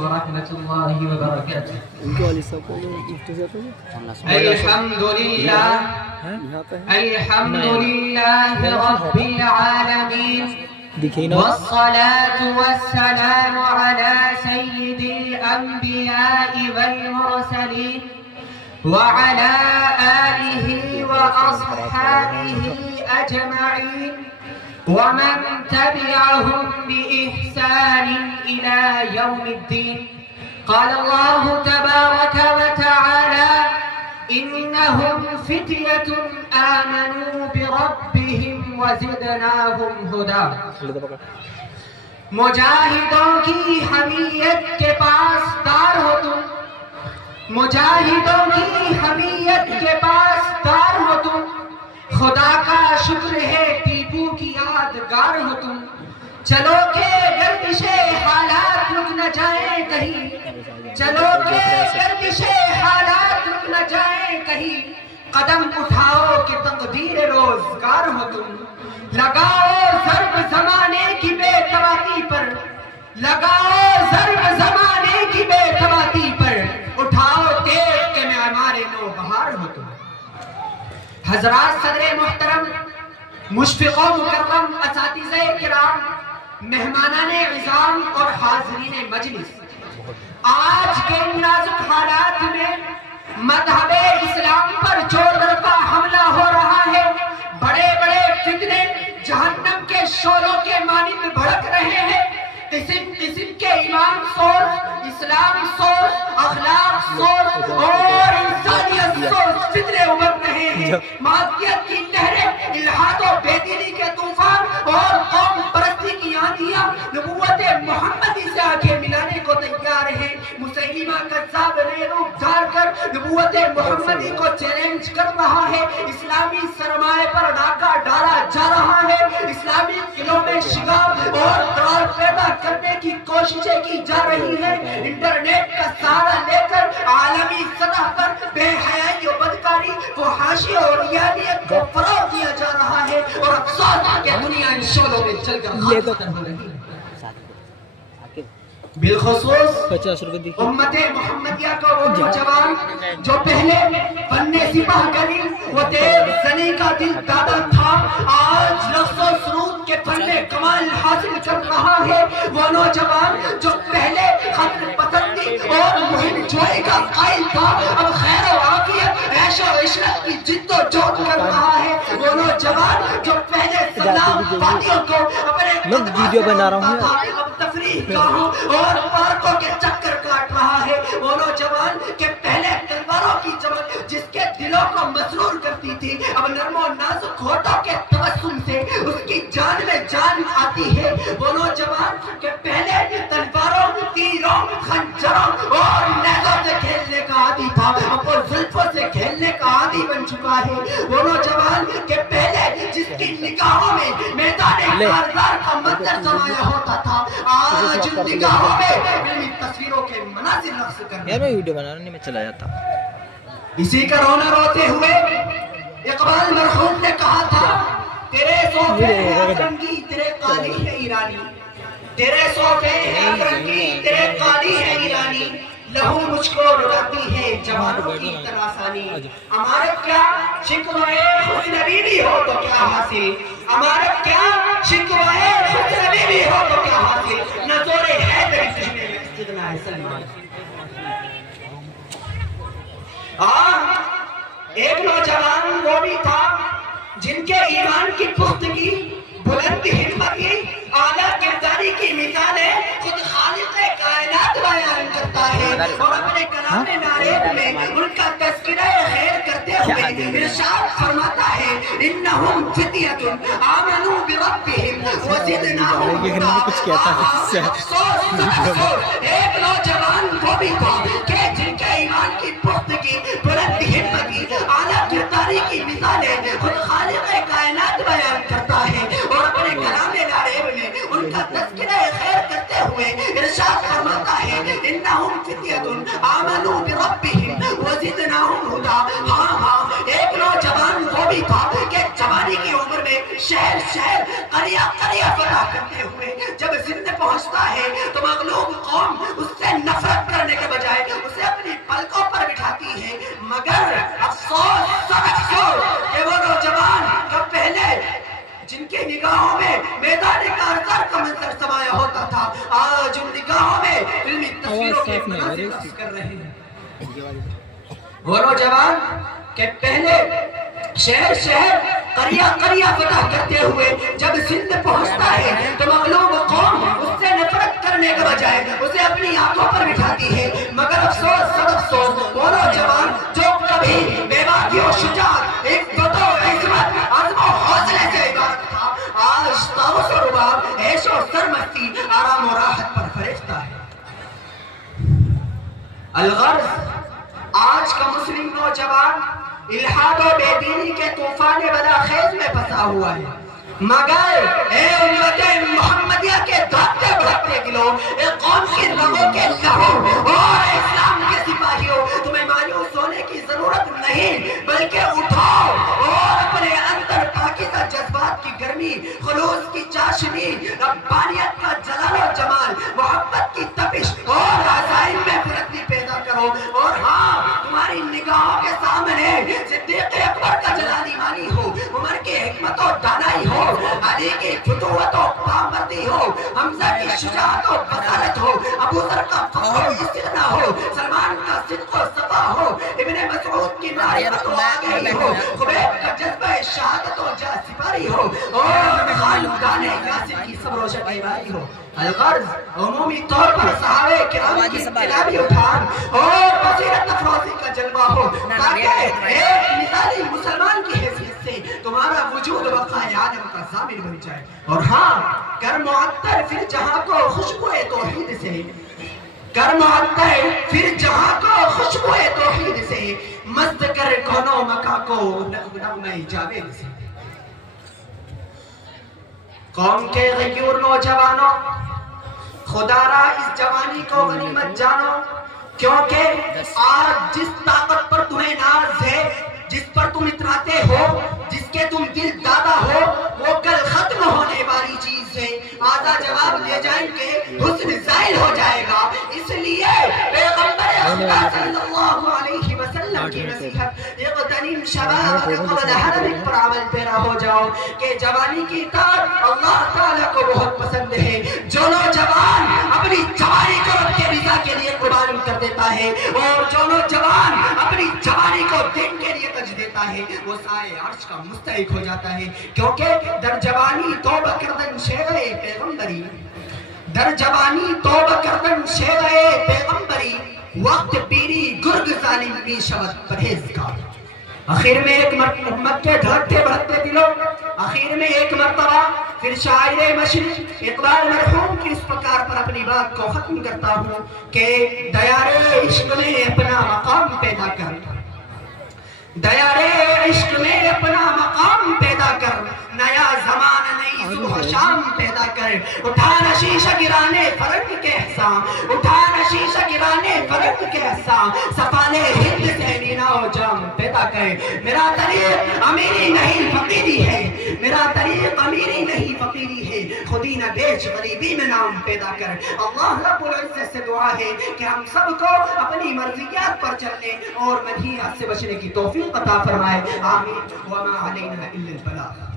ورحمة الله وبركاته. الحمد لله رب العالمين، والصلاة والسلام على سيد الأنبياء والمرسلين وعلى آله وأصحابه أجمعين ومن تبعهم بإحسان إلى يوم الدين. قال الله تبارك وتعالى: إنهم فتية آمنوا بربهم وزدناهم هدى. مجاہدوں کی حمیت کے پاس دار ہو تم، مجاہدوں کی حمیت کے پاس دار ہو تم، خدا کا شکر ہے ٹیپو کی یادگار ہو تم. چلو کہ گردش حالات رک نہ جائیں کہیں، چلو کہ گردش حالات رک نہ جائیں کہیں، قدم اٹھاؤ کہ تقدیر روزگار ہو تم. لگاؤ ضرب زمانے کی بے تواتی پر، لگاؤ ضرب زمانے کی بے تواتی پر، اٹھاؤ تیغ کہ معمار نوبہار ہو تم. حضرات صدر محترم، مشفق و مکرم اساتذہ کرام، مہمانان عظام اور حاضرین مجلس، آج کے نازک حالات میں مذہب اسلام پر جو طرفہ حملہ ہو رہا ہے، بڑے بڑے فتنے جہنم کے شعلوں کے مانند بھڑک رہے ہیں. قسم قسم کے ایمان سوز، اسلام سوز، اخلاق سوز اور انسانیت سوز فتنے ابھر رہے ہیں. معصیت کی لہریں، الحاد و بے دینی کے طوفان اور قوم پرستی کی آندیاں نبوت محمدی سے آنکھیں ملانے کو تیار ہیں. مسیلمہ کذاب نے روپ دھار کر نبوت محمدی کو چیلنج کر رہا ہے. اسلامی سرمایہ پر ڈاکہ ڈالا جا رہا ہے. اسلامی قلعوں میں شگاف اور قرار پیدا کرنے کی کوششیں کی جا رہی ہیں. انٹرنیٹ کا سہارا لے کر عالمی سطح پر بے حیائی و بدکاری، فحاشی اور ریاضیت کو فروغ دیا جا رہا ہے. اور افسوس کہ دنیا ان شعلوں میں چل کر خاک ہو رہی ہے. بالخصوص امت محمدیہ کا وہ نوجوان جو پہلے فن سپاہ گری و دیو زنی کا دل دادا تھا، آج رقص و سرود کے فن کمال حاصل کر رہا ہے. وہ نوجوان جو پہلے خطر پسندی اور مہم جوئی کا قائل تھا، اب خیر و عافیت، عیش و عشرت کی جد و جہد کر رہا ہے. وہ نوجوان جو پہلے سلام پاتیوں کو اپنے ویڈیو بنا رہا ہوں، اب تفریح گاہوں اور پارکوں کے چکر کاٹ رہا ہے. وہ نوجوان کہ پہلے تلواروں کی چمک جس کے دلوں کو مسرور کرتی تھی، اب نرم و نازک ہونٹوں کے تبسم سے اس کی جان میں جان آتی ہے. وہ نوجوان کہ پہلے تلواروں، تیروں، خنجروں اور نیزوں سے کھیلنے کا عادی تھا، اب وہ زلفوں سے کھیلنے کا عادی بن چکا ہے. وہ نوجوان کہ پہلے جس کی نگاہوں میں میدان کارزار کا منظر سمایا ہوتا تھا، آج ان نگاہوں میں علمی تصویروں کے مناظر رقص کر رہے ہیں. میں ویڈیو بنانا نہیں، میں چلا جاتا. اسی کا رونا روتے ہوئے اقبال مرحوم نے کہا تھا: تیرے صوفے ہیں افرنگی، تیرے قالی ہے ایرانی. تیرے صوفے ہیں افرنگی، تیرے قالی ہے ایرانی. لہو مجھ کو رلاتی ہے جوانوں کی تراسانی. امارت کیا شکوہ خود نبی بھی ہو تو کیا حاصل، امارت کیا شکوہ خود نبی بھی ہو تو کیا حاصل. نہ زورے ہے تیری تجھ میں استغنا ہے سلمان. ایک نوجوان وہ بھی تھا جن کے ایمان کی پختگی، بلند ہمتی، اعلیٰ کرداری کی مثالیں خود خالق کائنات بیان کرتا ہے. اور اپنے کلام ناریب میں ان کا تذکرہ خیر کرتے ہوئے ارشاد فرماتا ہے: انہم فتیۃ آمنوا بربہم وزدناہم ہدی. ایک نوجوان وہ بھی تھا کہ جن کے ایمان کی پختگی، بلند ہمتی، اعلیٰ کرداری کی مثالیں خود خالق کائنات بیان کرتا ہے. اور اپنے کلام ناریب میں ان کا تذکرہ خیر کرتے ہوئے ارشاد فرماتا ہے: انہم فتیۃ آمنوا بربہم وزدناہم ہدی. ہاں ایک نوجوان وہ بھی تھا کہ جوانی کی عمر میں شہر شہر، قریہ قریہ فتح کرتے ہوئے جب زندگی پہنچتا ہے تو مغلوب قوم اس سے نفرت کرنے کے بجائے اسے اپنی پلکوں پر بٹھاتی ہے. مگر افسوس سب افسوس کہ وہ نوجوان جو پہلے جن کی نگاہوں میں میدان کارزار کا منظر سمایا ہوتا تھا آج ان نگاہوں میں علمی تصویروں کے مناظر نصب کر رہے ہیں. وہ نوجوان کہ پہلے شہر شہر قریہ قریہ فتح کرتے ہوئے جب سندھ پہنچتا ہے تو مغلوب قوم اس سے نفرت کرنے کے بجائے اسے اپنی آنکھوں پر بٹھاتی ہے. مگر افسوس سب افسوس وہ نوجوان جو کبھی بے باکی و شجاعت عزت و عظمت عزم و حوصلے سے عبارت تھا آج طاوس و رباب عیش و سرمستی آرام و راحت پر فریفتہ ہے. الغرض آج کا مسلم نوجوان الحاد و بے دینی کے طوفان بلاخیز میں پھنسا ہوا ہے. مگر اے امت محمدیہ کے دھڑکتے بڑھتے دلوں، اے قوم کی رگوں کے لہو اور اسلام کے سپاہیوں، تمہیں مایوس ہونے کی ضرورت نہیں بلکہ اٹھاؤ اور اپنے اندر پاکیزہ جذبات کی گرمی، خلوص کی چاشنی، ربانیت کا جلال و جمال، محبت کی تپش اور عزائم میں بلندی پیدا کرو. اور ہاں تمہاری نگاہوں کے سامنے صدیق اکبر کا جلالی مانی ہو، عمر کی حکمت و دانائی ہو، علی کی فتوت و پامردی ہو، حمزہ کی شجاعت و بصارت ہو، ابو ذر کا فخر و استغنا ہو، سلمان کا صدق و صفا ہو، ابن مسعود کی معرفت و آگہی ہو، خبیب کا جذبہ شہادت و جاسپاری ہو، اور خاندان یاسر کی صبر و شکیبائی ہو. الغرض عمومی طور پر صحابہ کرام کی انقلابی اٹھان اور بصیرت افروزی کا جلوہ ہو تاکہ ایک مثالی مسلمان کی حیثیت سے تمہارا وجود بقائے عالم کا ضامن بن جائے. اور ہاں کر معطر پھر جہاں کو خوشبو توحید سے، کر معطر پھر جہاں کو خوشبو توحید سے، مست کر کونو مکا کو نغمہ جاوید سے. قوم کے غیور نوجوانوں، خدا را اس جوانی کو غنیمت جانو، کیونکہ آج جس طاقت پر تمہیں ناز ہے، جس پر تم اتراتے ہو، جس کے تم دل دادا ہو، وہ کل ختم ہونے والی چیز ہے. آدھا جواب دے جائیں گے حسن زائل ہو جائے گا. اس لیے پیغمبر خدا صلی اللہ علیہ وسلم کی نصیحت اغتنم شبابک قبل حرمک پر عمل پیرا ہو جاؤ کہ جوانی کی اطاعت اللہ تعالیٰ کو بہت پسند ہے. جو نوجوان اپنی جوانی کو رب کے رضا کے لیے قربان کر دیتا ہے اور جو نوجوان اپنی جوانی کو دین کے لیے ترجیح دیتا ہے وہ سائے عرش کا مستحق ہو جاتا ہے. کیونکہ در جوانی توبہ کردن شیغے پیغمبری، در جوانی توبہ کردن شیغے پیغمبری، وقت پیری گرگ ظالم بھی شود پرہیزگار. آخر میں ایک امت کے دھڑکتے بڑھتے دلوں، آخر میں ایک مرتبہ پھر شاعر مشرق اقبال مرحوم کی اس پکار پر اپنی بات کو ختم کرتا ہوں کہ دیارے عشق میں اپنا مقام پیدا کر، دیارے عشق میں اپنا مقام پیدا کر، نیا زمان نئی صبح شام پیدا کر. اٹھا نشیشہ گرانے فرق کے احسان، اٹھا نشیشہ گرانے فرق کے احسان، سفال ہند سے مینا و جام پیدا کر. میرا طریق امیری نہیں فقیری ہے، میرا طریق امیری نہیں فقیری ہے، خودی نہ بیچ غریبی میں نام پیدا کر. اللہ رب العزت سے دعا ہے کہ ہم سب کو اپنی مرضیات پر چلنے اور منہیات سے بچنے کی توفیق عطا فرمائے. آمین. وما علینا الا البلاغ.